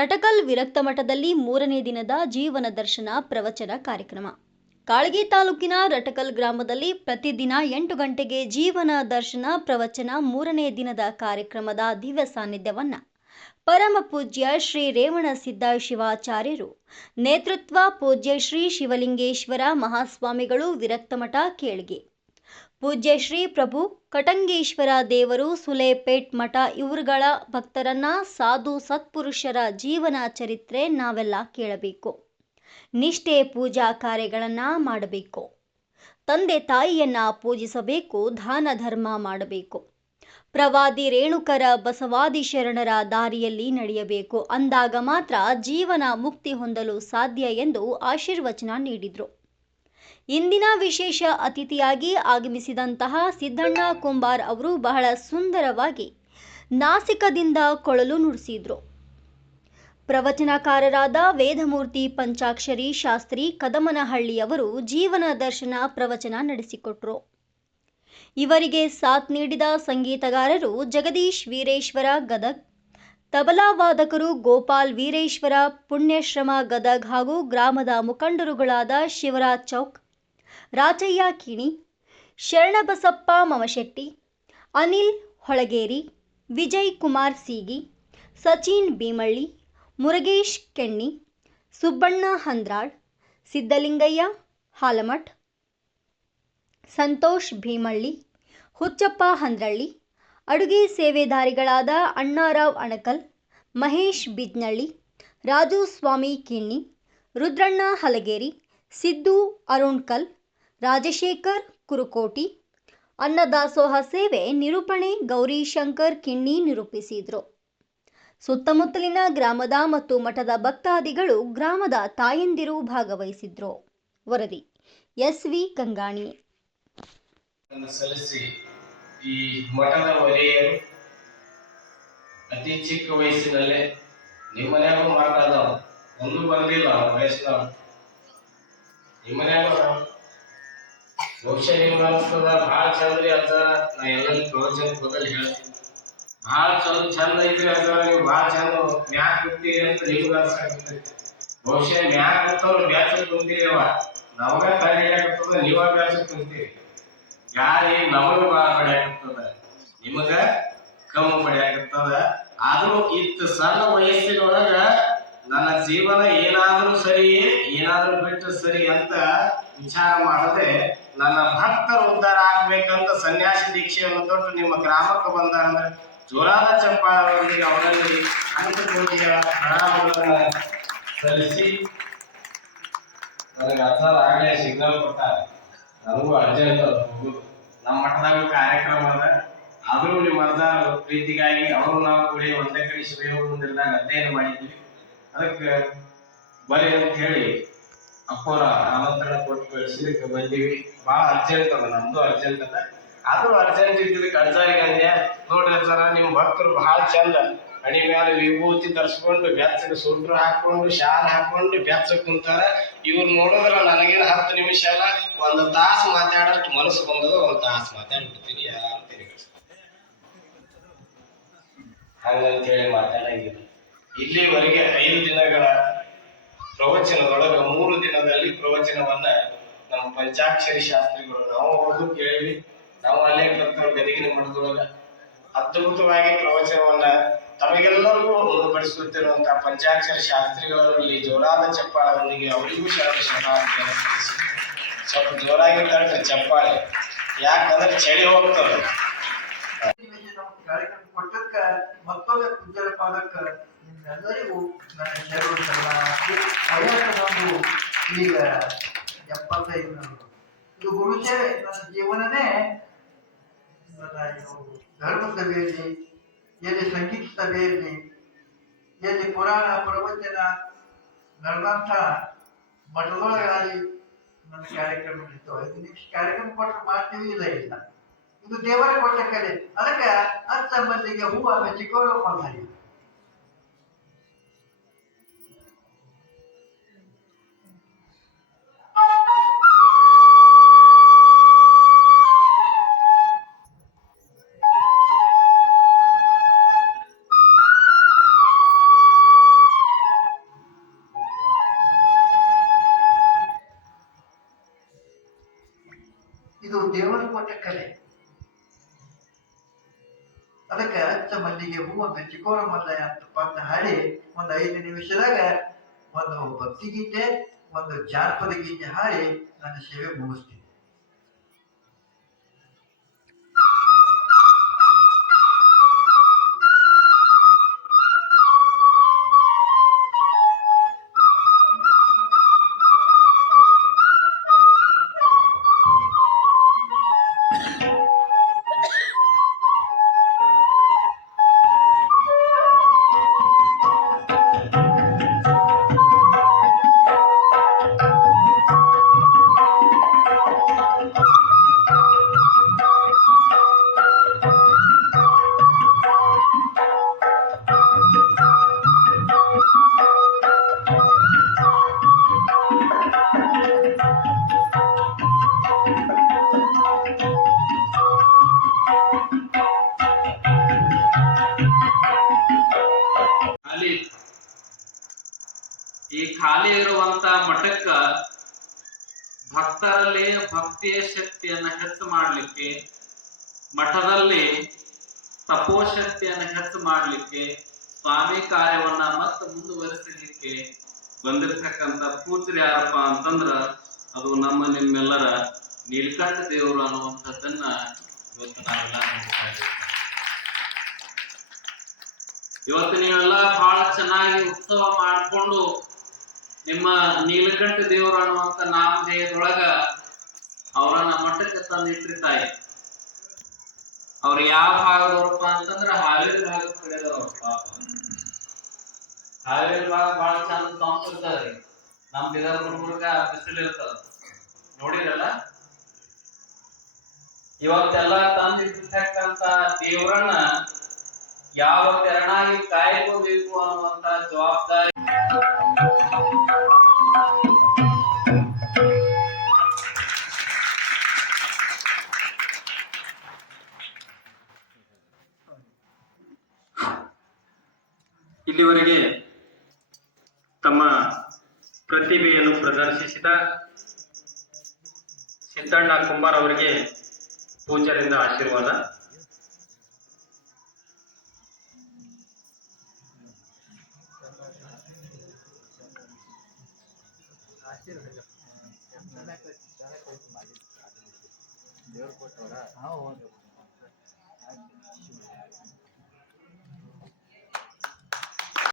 ರಟಕಲ್ ವಿರಕ್ತ ಮಠದಲ್ಲಿ 3ನೇ ದಿನದ ಜೀವನ ದರ್ಶನ ಪ್ರವಚನ ಕಾರ್ಯಕ್ರಮ. ಕಾಳಗಿ ತಾಲೂಕಿನ ರಟಕಲ್ ಗ್ರಾಮದಲ್ಲಿ ಪ್ರತಿದಿನ 8 ಗಂಟೆಗೆ ಜೀವನ ದರ್ಶನ ಪ್ರವಚನ 3ನೇ ದಿನದ ಕಾರ್ಯಕ್ರಮದ ದಿವ್ಯ ಸಾನ್ನಿಧ್ಯವನ್ನ ಪರಮ ಪೂಜ್ಯ ಶ್ರೀ ರೇವಣಸಿದ್ದ ಶಿವಾಚಾರ್ಯರು ನೇತೃತ್ವ, ಪೂಜ್ಯ ಶ್ರೀ ಶಿವಲಿಂಗೇಶ್ವರ ಮಹಾಸ್ವಾಮಿಗಳು ವಿರಕ್ತಮಠ ಕೇಳ್ಗೆ, ಪೂಜ್ಯ ಶ್ರೀ ಪ್ರಭು ಕಟಂಗೇಶ್ವರ ದೇವರು ಸುಲೇಪೇಟ್ ಮಠ ಇವರುಗಳ ಭಕ್ತರನ್ನ ಸಾಧು ಸತ್ಪುರುಷರ ಜೀವನ ಚರಿತ್ರೆ ನಾವೆಲ್ಲ ಕೇಳಬೇಕು. ನಿಷ್ಠೆ ಪೂಜಾ ಕಾರ್ಯಗಳನ್ನ ಮಾಡಬೇಕು. ತಂದೆ ತಾಯಿಯನ್ನ ಪೂಜಿಸಬೇಕು. ದಾನ ಧರ್ಮ ಮಾಡಬೇಕು. ಪ್ರವಾದಿ ರೇಣುಕರ ಬಸವಾದಿ ಶರಣರ ದಾರಿಯಲ್ಲಿ ನಡೆಯಬೇಕು. ಅಂದಾಗ ಮಾತ್ರ ಜೀವನ ಮುಕ್ತಿ ಹೊಂದಲು ಸಾಧ್ಯ ಎಂದು ಆಶೀರ್ವಚನ ನೀಡಿದರು. ಇಂದಿನ ವಿಶೇಷ ಅತಿಥಿಯಾಗಿ ಆಗಮಿಸಿದಂತಹ ಸಿದ್ದಣ್ಣ ಕುಂಬಾರ್ ಅವರು ಬಹಳ ಸುಂದರವಾಗಿ ನಾಸಿಕದಿಂದ ಕೊಳಲು ನುಡಿಸಿದ್ರು. ಪ್ರವಚನಕಾರರಾದ ವೇದಮೂರ್ತಿ ಪಂಚಾಕ್ಷರಿ ಶಾಸ್ತ್ರಿ ಕದಮನಹಳ್ಳಿಯವರು ಜೀವನ ದರ್ಶನ ಪ್ರವಚನ ನಡೆಸಿಕೊಟ್ರು. ಇವರಿಗೆ ಸಾಥ್ ನೀಡಿದ ಸಂಗೀತಗಾರರು ಜಗದೀಶ್ ವೀರೇಶ್ವರ ಗದಗ್, ತಬಲಾ ವಾದಕರು ಗೋಪಾಲ್ ವೀರೇಶ್ವರ ಪುಣ್ಯಶ್ರಮ ಗದಗ್ ಹಾಗೂ ಗ್ರಾಮದ ಮುಖಂಡರುಗಳಾದ ಶಿವರಾಜ್ ಚೌಕ್, ರಾಜಯ್ಯ ಕಿಣಿ, ಶರಣಬಸಪ್ಪ ಮಮಶೆಟ್ಟಿ, ಅನಿಲ್ ಹೊಳಗೇರಿ, ವಿಜಯ್ ಕುಮಾರ್ ಸೀಗಿ, ಸಚಿನ್ ಭೀಮಳ್ಳಿ, ಮುರುಗೇಶ್ ಕೆಣ್ಣಿ, ಸುಬ್ಬಣ್ಣ ಹಂದ್ರಾಳ್, ಸಿದ್ದಲಿಂಗಯ್ಯ ಹಾಲಮಠ್, ಸಂತೋಷ್ ಭೀಮಳ್ಳಿ, ಹುಚ್ಚಪ್ಪ ಹಂದ್ರಳ್ಳಿ, ಅಡುಗೆ ಸೇವೆದಾರಿಗಳಾದ ಅಣ್ಣಾರಾವ್ ಅಣಕಲ್, ಮಹೇಶ್ ಬಿಜ್ನಳ್ಳಿ, ರಾಜು ಸ್ವಾಮಿ ಕಿಣ್ಣಿ, ರುದ್ರಣ್ಣ ಹಲಗೇರಿ, ಸಿದ್ದು ಅರುಣ್ಕಲ್, ರಾಜಶೇಖರ್ ಕುರುಕೋಟಿ, ಅನ್ನದಾಸೋಹ ಸೇವೆ ನಿರೂಪಣೆ ಗೌರಿಶಂಕರ್ ಕಿಣ್ಣಿ ನಿರೂಪಿಸಿದರು. ಸುತ್ತಮುತ್ತಲಿನ ಗ್ರಾಮದ ಮತ್ತು ಮಠದ ಭಕ್ತಾದಿಗಳು, ಗ್ರಾಮದ ತಾಯಂದಿರು ಭಾಗವಹಿಸಿದ್ರು. ವರದಿ ಎಸ್.ವಿ. ಗಂಗಾಣಿ. ಸಲ್ಲಿಸಿ ಈ ಮಠದ ಒಲೆಯರು ಅತಿ ಚಿಕ್ಕ ವಯಸ್ಸಿನಲ್ಲೇ ನಿಮ್ಮ ಮನ್ಯಾಗ ಮಾತಾಡವ ಒಂದು ಬಂದಿಲ್ಲ ವಯಸ್ಸಿನ ನಿಮ್ಮ ಮನ್ಯಾಗ ಬಹುಶಃ ನಿಮ್ಗೆ ಅನ್ಸ್ತದ ಭಾಳ ಚಂದ್ರಿ ಅದ. ನಾ ಎಲ್ಲ ಪ್ರವಚನ ಬದಲು ಹೇಳ್ತೀನಿ, ಭಾಳ ಚಂದ ಐತ್ರಿ ಅದ, ನೀವು ಭಾಳ ಚಂದ ಮ್ಯಾಕ್ ಕೂತೀರಿ ಅಂತ ನಿಮ್ಗೆ ಅನ್ಸಾಕತ್ತೈತಿ. ಬಹುಶಃ ಮ್ಯಾಕ್ ಕೂತವ್ರು ಬ್ಯಾಸಕ್ಕೆ ಕುಂತೀರಿ, ಅವ ನಮಗ ತಡೆಯಾಕತ್ತದ, ನೀವ ಬ್ಯಾಸಕ್ಕೆ ಕುಂತೀರಿ. ಗಾಳಿ ನಮಗ ಭಾಳ ಪಡೆಯಾಕತ್ತದ, ನಿಮಗ ಕಮ್ಮಿ ಪಡೆಯಾಕತ್ತದ. ಆದ್ರೂ ಇತ್ತು ಸಣ್ಣ ವಯಸ್ಸಿನೊಳಗ ನನ್ನ ಜೀವನ ಏನಾದ್ರೂ ಸರಿ ಏನಾದ್ರೂ ಬಿಟ್ಟು ಸರಿ ಅಂತ ವಿಚಾರ ಮಾಡದೆ ನನ್ನ ಭಕ್ತರು ಉದ್ಧಾರ ಆಗ್ಬೇಕಂತ ಸನ್ಯಾಸಿ ದೀಕ್ಷೆಯನ್ನು ತೊಟ್ಟು ನಿಮ್ಮ ಗ್ರಾಮಕ್ಕೆ ಬಂದ ಅಂದ್ರೆ ಜೋರಾದ ಚಪ್ಪಾಳವರಿಗೆ ಅವರಲ್ಲಿ ಅನಂತಕೋಟಿಯ ಪ್ರಣಾಮಗಳನ್ನು ಸಲ್ಲಿಸಿ ನನಗೆ ಅಸಲ ಆಗಲೇ ಸಿಗ್ನಲ್ ಕೊಟ್ಟಾರೆ. ನನಗೂ ಅರ್ಜೆಂಟ್ ಹೋಗುದು, ನಮ್ಮ ಮಠದಾಗ ಕಾರ್ಯಕ್ರಮ ಅದ. ಆದ್ರೂ ನಿಮ್ಮ ಅರ್ಧಾರ ಪ್ರೀತಿಗಾಗಿ ಅವರು ನಾವು ಕೂಡಿ ಒಂದೇ ಕಡೆ ಶಿವಯೋಗ ಮಂದಿರದಾಗ ಅಧ್ಯಯನ ಮಾಡಿದ್ವಿ. ಅದಕ್ಕೆ ಬರೀ ಅಂತ ಹೇಳಿ ಅಪ್ಪರ ಆಮಂತ್ರಣ ಕೊಟ್ಟು ಕಳಿಸಿದಕ್ಕೆ ಬಂದೀವಿ. ಭಾಳ ಅರ್ಜೆಂಟ್ ಅದ, ನಮ್ದು ಅರ್ಜೆಂಟ್ ಅದ. ಆದ್ರೂ ಅರ್ಜೆಂಟ್ ಇದ್ದಿದ್ದಕ್ಕೆ ಅರ್ಜಾರಿಗೆ ಅಂದ್ಯ ನೋಡ್ರಿ ಸರ, ನಿಮ್ಮ ಭಕ್ತರು ಬಹಳ ಚಂದ ಅಡಿ ಮೇಲೆ ವಿಭೂತಿ ತರಿಸ್ಕೊಂಡು ಬೆಚ್ಚಗೆ ಸೂಟ್ರು ಹಾಕೊಂಡು ಶಾಲ್ ಹಾಕೊಂಡು ಬೆಚ್ಚಗೆ ಕುಂತಾರ. ಇವ್ರು ನೋಡಿದ್ರ ನನಗೇನು 10 ನಿಮಿಷ ಅಲ್ಲ, 1 ತಾಸು ಮಾತಾಡೋಷ್ಟು ಮನಸ್ಸು ಬಂದದ. 1 ತಾಸು ಮಾತಾಡ್ಬಿಡ್ತೀನಿ, ಯಾರು ಹಂಗಂತೇಳಿ ಮಾತಾಡಂಗಿಲ್ಲ. ಇಲ್ಲಿವರೆಗೆ 5 ದಿನಗಳ ಪ್ರವಚನದೊಳಗ 3 ದಿನದಲ್ಲಿ ಪ್ರವಚನವನ್ನ ನಮ್ಮ ಪಂಚಾಕ್ಷರಿ ಶಾಸ್ತ್ರಿಗಳು ನಾವು ಅವ್ರದ್ದು ಕೇಳಿವಿ. ನಾವು ಅಲ್ಲೇ ಕರ್ತವ್ರು ಗದಗಿನ ಮಠದೊಳಗ ಅದ್ಭುತವಾಗಿ ಪ್ರವಚನವನ್ನ ತಮಗೆಲ್ಲರಿಗೂ ಉಣಪಡಿಸುತ್ತಿರುವಂತಹ ಪಂಚಾಕ್ಷರಿ ಶಾಸ್ತ್ರಿಗಳಲ್ಲಿ ಜೋರಾದ ಚಪ್ಪಾಳದೊಂದಿಗೆ ಅವರಿಗೂ ಶರಣಾರ್ಥಿಯನ್ನು ಸಲ್ಲಿಸಿ ಸ್ವಲ್ಪ ಜೋರಾಗಿ ತರ್ತಾರೆ ಚಪ್ಪಾಳೆ, ಯಾಕಂದ್ರೆ ಚಳಿ ಹೋಗ್ತದೆ. ಕಾರ್ಯಕ್ರಮ ಕೊಟ್ಟಕ್ಕ ಮತ್ತೊಮ್ಮೆ ಪೂಜ್ಯರ ಪಾದಕ್ಕ ನಿಮ್ಮೆಲ್ಲರಿಗೂ ನನ್ನ ವಯಸ್ಸು ಈಗ 75. ಇದು ಬಹುಶಃ ನನ್ನ ಜೀವನನೇ ಧರ್ಮ ಸಭೆಯಲ್ಲಿ, ಎಲ್ಲಿ ಸಂಗೀತ ಸಭೆಯಲ್ಲಿ, ಎಲ್ಲಿ ಪುರಾಣ ಪ್ರವಚನ ನಡೆದಂಥ ಮಠದೊಳಗಾಗಿ ನನ್ನ ಕಾರ್ಯಕ್ರಮ ನಡೀತಾವ. 5 ನಿಮಿಷ ಕಾರ್ಯಕ್ರಮ ಕೊಟ್ಟರೆ ಮಾಡ್ತೀವಿ, ಇಲ್ಲ ಇಲ್ಲ. ಇದು ದೇವರ ಕೊಟ್ಟ ಕಲೆ. ಅದಕ್ಕೆ 10 ಮಂದಿಗೆ ಹೂವು ಮೆಚ್ಚಿಕೊಳ್ಳೋ ಮಾಡಿ ಇದು ದೇವರು ಕೊಟ್ಟ ಕಲೆ. ಅದಕ್ಕೆ ಅಚ್ಚ ಮಲ್ಲಿಗೆ ಹೂವನ್ನು ಚಿಕೋರ ಮಲ್ಲಯ್ಯ ಅಂತ ಹಾಡಿ ಒಂದು 5 ನಿಮಿಷದಾಗ ಒಂದು ಭಕ್ತಿಗೀತೆ, ಒಂದು ಜಾನಪದ ಗೀತೆ ಹಾಡಿ ನನ್ನ ಸೇವೆ ಮುಗಿಸ್ತೀನಿ. ಈ ಖಾಲಿ ಇರುವಂತ ಮಠಕ್ಕ ಭಕ್ತರಲ್ಲಿ ಭಕ್ತಿಯ ಶಕ್ತಿಯನ್ನ ಹೆಚ್ಚು ಮಾಡಲಿಕ್ಕೆ, ಮಠದಲ್ಲಿ ತಪೋಶಕ್ತಿಯನ್ನ ಹೆಚ್ಚು ಮಾಡಲಿಕ್ಕೆ, ಸ್ವಾಮಿ ಕಾರ್ಯವನ್ನ ಮತ್ತೆ ಮುಂದುವರಿಸಲಿಕ್ಕೆ ಬಂದಿರತಕ್ಕಂತ ಪೂಜ್ಯರು ಯಾರಪ್ಪ ಅಂತಂದ್ರ ಅದು ನಮ್ಮ ನಿಮ್ಮೆಲ್ಲರ ನೀಲಕಂಠ ದೇವರು ಅನ್ನುವಂಥದ್ದನ್ನ ಇವತ್ತು ನಾವೆಲ್ಲ ನೋಡ್ತಾ ಇದ್ದೀವಿ. ಇವತ್ತು ನೀವೆಲ್ಲ ಬಹಳ ಚೆನ್ನಾಗಿ ಉತ್ಸವ ಮಾಡಿಕೊಂಡು ನಿಮ್ಮ ನೀಲಕಂಠ ದೇವರು ಅನ್ನುವಂತ ನಾಮಧೇಯದೊಳಗ ಅವರನ್ನ ಮಠಕ್ಕೆ ತಂದಿಟ್ಟಿರ್ತಾಯಿ. ಅವ್ರು ಯಾವ ಭಾಗದವ್ರಪ್ಪ ಅಂತಂದ್ರ ಹಾವೇರಿ ಭಾಗದ ಕಡೆದವ್ರ. ಪಾಪ ಹಾವೇರಿ ಭಾಗ ಬಹಳ ಚಂದ ತಂಪಿರ್ತದ್ರಿ. ನಮ್ ಬಿದರ್ ಹುಡುಗರ್ಗ ಬಿಸಿಲು ಇರ್ತದ, ನೋಡಿರಲ್ಲ. ಇವತ್ತೆಲ್ಲ ತಂದಿರ್ತಕ್ಕಂತ ದೇವರನ್ನ ಯಾವ ತೆರನಾಗಿ ಕಾಯ್ಕೋಬೇಕು ಅನ್ನುವಂತ ಜವಾಬ್ದಾರಿ ಇಲ್ಲಿವರೆಗೆ ತಮ್ಮ ಪ್ರತಿಭೆಯನ್ನು ಪ್ರದರ್ಶಿಸಿದ ಸಿದ್ದಣ್ಣ ಕುಂಬಾರ್ ಅವರಿಗೆ ಪೂಜ್ಯರಿಂದ ಆಶೀರ್ವಾದ. ದೇವ್ರ ಕೊಟ್ಟವರ